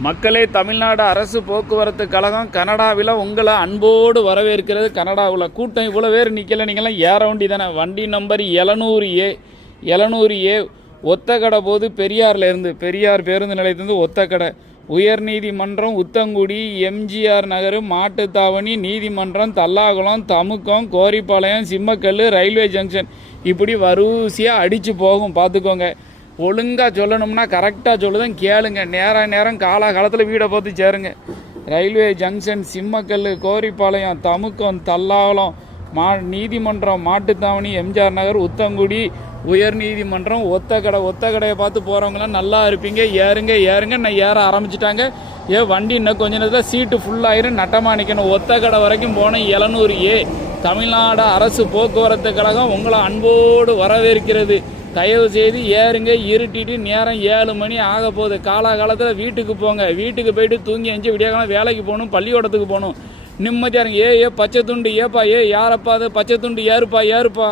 மக்களே, தமிழ்நாடு அரசு போக்குவரத்து கழகம் கனடாவில் உங்களை அன்போடு வரவேற்கிறது. கனடாவில் கூட்டம் இவ்வளோ பேர் நிற்கல, நீங்களாம் ஏற வண்டி தானே. வண்டி நம்பர் 700A ஒத்தக்கடை போது பெரியார் பேருந்து நிலையத்திலிருந்து ஒத்தக்கடை, உயர்நீதிமன்றம் உத்தங்குடி, எம்ஜிஆர் நகர், மாட்டுத்தாவணி, நீதிமன்றம், தல்லாகுளம், தமுக்கம், கோரிப்பாளையம், சிம்மக்கல், ரயில்வே ஜங்ஷன், இப்படி வரிசையாக அடித்து போகும். பார்த்துக்கோங்க. ஒழுங்காக சொல்லணும்னா கரெக்டாக சொல்லுதான் கேளுங்க. நேரம் காலகாலத்தில் வீடை பார்த்து சேருங்க. ரயில்வே ஜங்ஷன், சிம்மக்கல், கோரிப்பாளையம், தமுக்கம், தல்லாகுளம், நீதிமன்றம், மாட்டுத்தாவணி, எம்ஜிஆர் நகர், உத்தங்குடி, உயர்நீதிமன்றம், ஒத்தக்கடையை பார்த்து போகிறவங்களாம் நல்லா இருப்பீங்க. ஏறுங்க. நான் ஏற ஆரம்பிச்சிட்டாங்க. வண்டி இன்னும் கொஞ்ச நேரத்தில் சீட்டு ஃபுல்லாயிரும். நட்டமாக நிற்கணும். ஒத்தக்கடை வரைக்கும் போனேன். 700A தமிழ்நாடு அரசு போக்குவரத்து கழகம் உங்களை அன்போடு வரவேற்கிறது. தயவு செய்து ஏறுங்க. இருட்டிட்டு நேரம் 7 மணி ஆக போகுது. காலகாலத்தில் வீட்டுக்கு போங்க. வீட்டுக்கு போயிட்டு தூங்கி எஞ்சி விடியகாலம் வேலைக்கு போகணும், பள்ளிக்கூடத்துக்கு போகணும். நிம்மதியாக இருங்க. பச்சை துண்டு யாரப்பா அது? பச்சை துண்டு ஏறுப்பா.